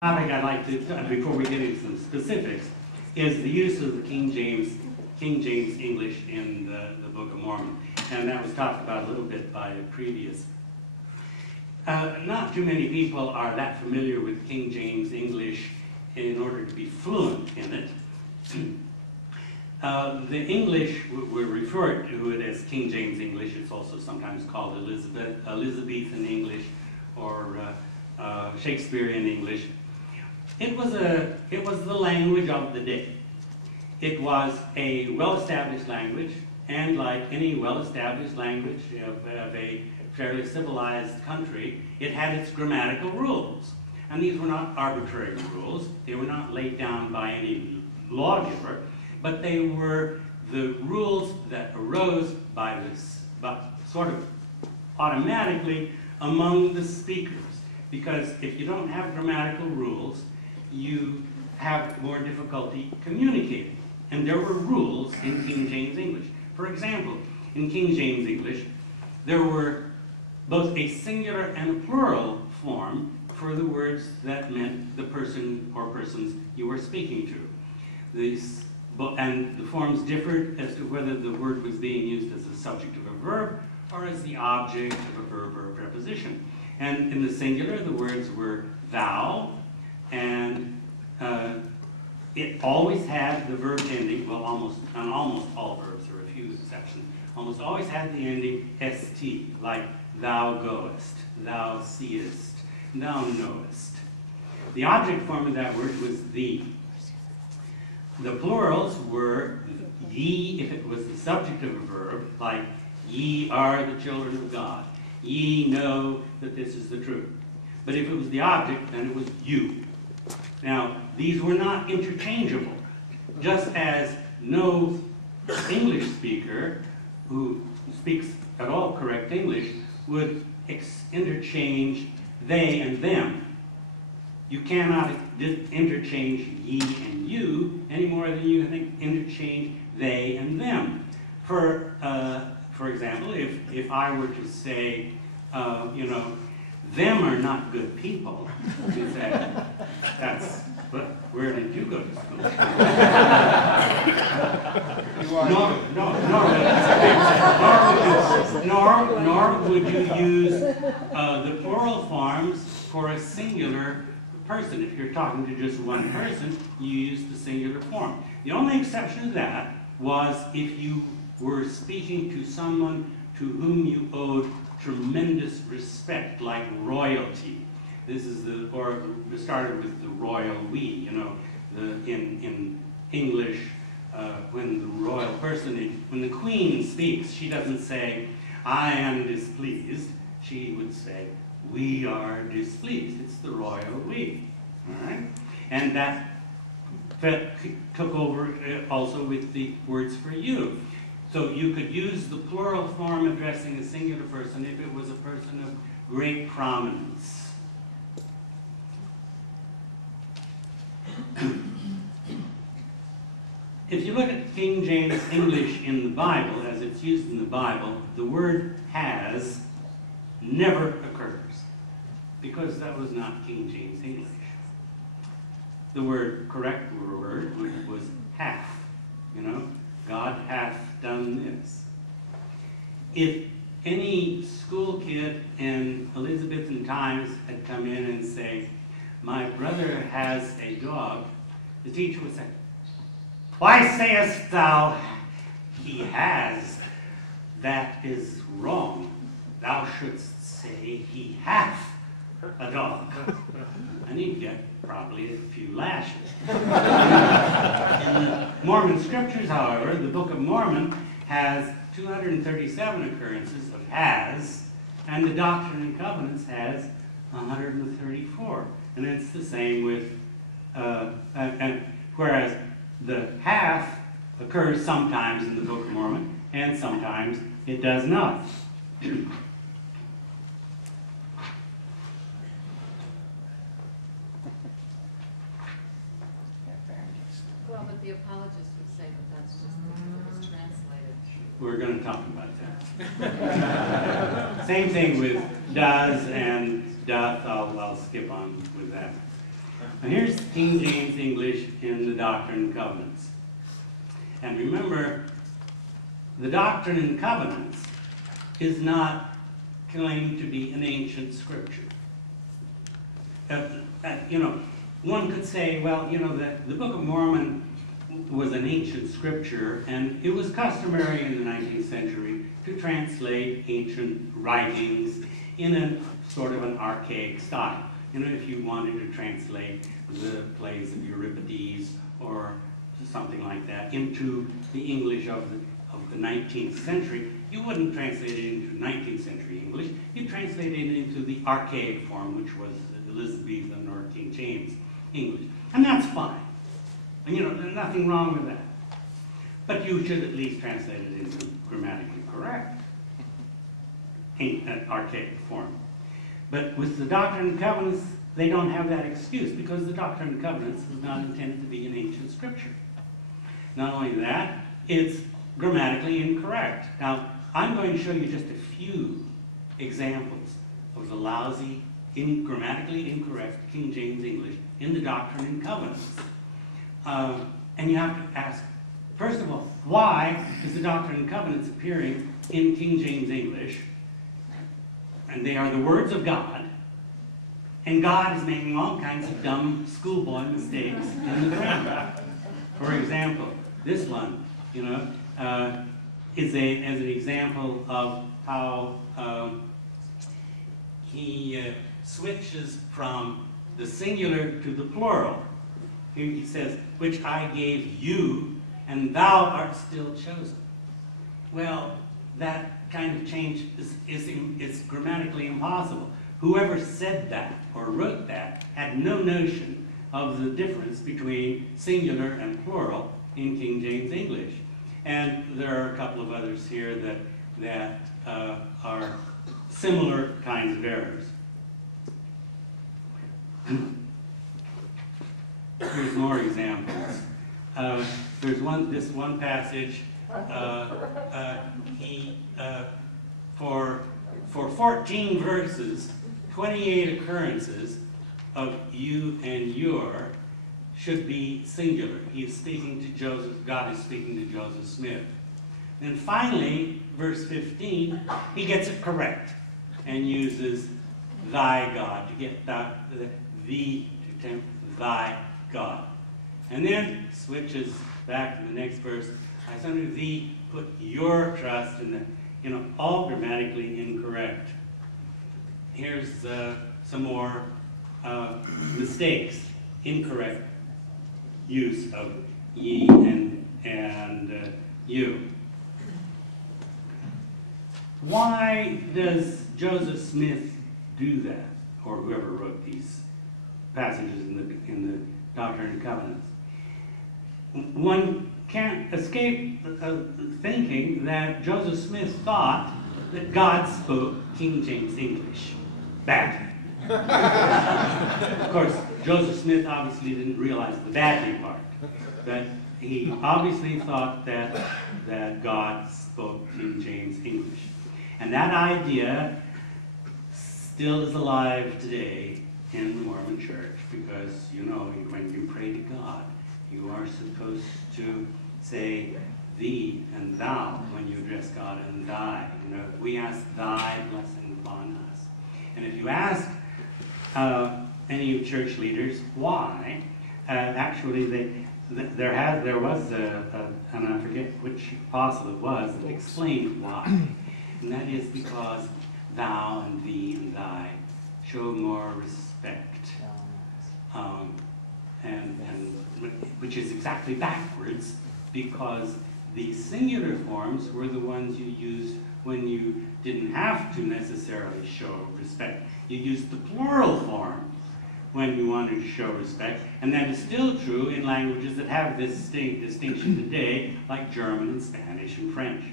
topic I'd like to, before we get into some specifics, is the use of the King James English in the Book of Mormon. And that was talked about a little bit by a previous. Not too many people are that familiar with King James English in order to be fluent in it. The English, we refer to it as King James English. It's also sometimes called Elizabethan English or Shakespearean English. It was the language of the day. It was a well-established language, and like any well-established language of a fairly civilized country, it had its grammatical rules. And these were not arbitrary rules. They were not laid down by any lawgiver, but they were the rules that arose by this, but sort of automatically among the speakers. Because if you don't have grammatical rules, you have more difficulty communicating. And there were rules in King James English. For example, in King James English, there were both a singular and a plural form for the words that meant the person or persons you were speaking to. And the forms differed as to whether the word was being used as a subject of a verb or as the object of a verb or a preposition. And in the singular, the words were thou, and it always had the verb ending, well, almost all verbs, there are a few exceptions, almost always had the ending st, like thou goest, thou seest, thou knowest. The object form of that word was thee. The plurals were ye, if it was the subject of a verb, like ye are the children of God. Ye know that this is the truth. But if it was the object, then it was you. Now, these were not interchangeable, just as no English speaker who speaks at all correct English would interchange they and them. You cannot interchange ye and you any more than you interchange they and them. For example, if I were to say, them are not good people, you say, where did you go to school? Nor would you use the plural forms for a singular person. If you're talking to just one person, you use the singular form. The only exception to that was if you were speaking to someone to whom you owed tremendous respect, like royalty. This is started with the royal we, in English, when the royal personage, when the queen speaks, she doesn't say, I am displeased. She would say, we are displeased. It's the royal we, all right? And that took over also with the words for you. So you could use the plural form addressing a singular person if it was a person of great prominence. If you look at King James English in the Bible, as it's used in the Bible, the word has never occurs, because that was not King James English. The correct word was hath, God hath done this. If any school kid in Elizabethan times had come in and say, my brother has a dog, the teacher would say, why sayest thou he has? That is wrong. Thou shouldst say he hath a dog. And he'd get probably a few lashes. In the Mormon scriptures, however, the Book of Mormon has 237 occurrences of has, and the Doctrine and Covenants has 134. And it's the same with, whereas the hath occurs sometimes in the Book of Mormon, and sometimes it does not. Well, but the apologists would say that that's just because it was translated. We're going to talk about that. Same thing with does and doth. I'll skip on with that. Now here's King James English in the Doctrine and Covenants. And remember, the Doctrine and Covenants is not claimed to be an ancient scripture. One could say, well, the Book of Mormon was an ancient scripture, and it was customary in the 19th century to translate ancient writings in a sort of an archaic style. If you wanted to translate the plays of Euripides or something like that into the English of the 19th century, you wouldn't translate it into 19th century English. You'd translate it into the archaic form, which was Elizabethan or King James English. And that's fine. And there's nothing wrong with that. But you should at least translate it into grammatically correct, archaic form. But with the Doctrine and Covenants, they don't have that excuse, because the Doctrine and Covenants is not intended to be an ancient scripture. Not only that, it's grammatically incorrect. Now, I'm going to show you just a few examples of the lousy, grammatically incorrect King James English in the Doctrine and Covenants. And you have to ask, first of all, why is the Doctrine and Covenants appearing in King James English? And they are the words of God, and God is making all kinds of dumb schoolboy mistakes in the grammar. For example, this one, is an example of how he switches from the singular to the plural. Here he says, which I gave you, and thou art still chosen. Well, that kind of change is grammatically impossible. Whoever said that or wrote that had no notion of the difference between singular and plural in King James English. And there are a couple of others here that are similar kinds of errors. Here's more examples. There's this one passage. For 14 verses, 28 occurrences of you and your should be singular. He is speaking to Joseph. God is speaking to Joseph Smith. Then finally, verse 15, he gets it correct and uses thy God to get the to tempt thy God. And then switches back to the next verse. I say unto thee, put your trust in the, all grammatically incorrect. Here's some more mistakes, incorrect use of ye and you. Why does Joseph Smith do that, or whoever wrote these passages in the Doctrine and Covenants? One can't escape thinking that Joseph Smith thought that God spoke King James English badly. Of course, Joseph Smith obviously didn't realize the badly part, but he obviously thought that God spoke King James English. And that idea still is alive today in the Mormon Church, because, when you pray to God, you are supposed to say thee and thou when you address God, and thy. We ask thy blessing upon us. And if you ask any church leaders why, actually there was and I forget which apostle it was that explained why. And that is because thou and thee and thy show more respect. Which is exactly backwards, because the singular forms were the ones you used when you didn't have to necessarily show respect. You used the plural form when you wanted to show respect, and that is still true in languages that have this distinction today, like German and Spanish and French.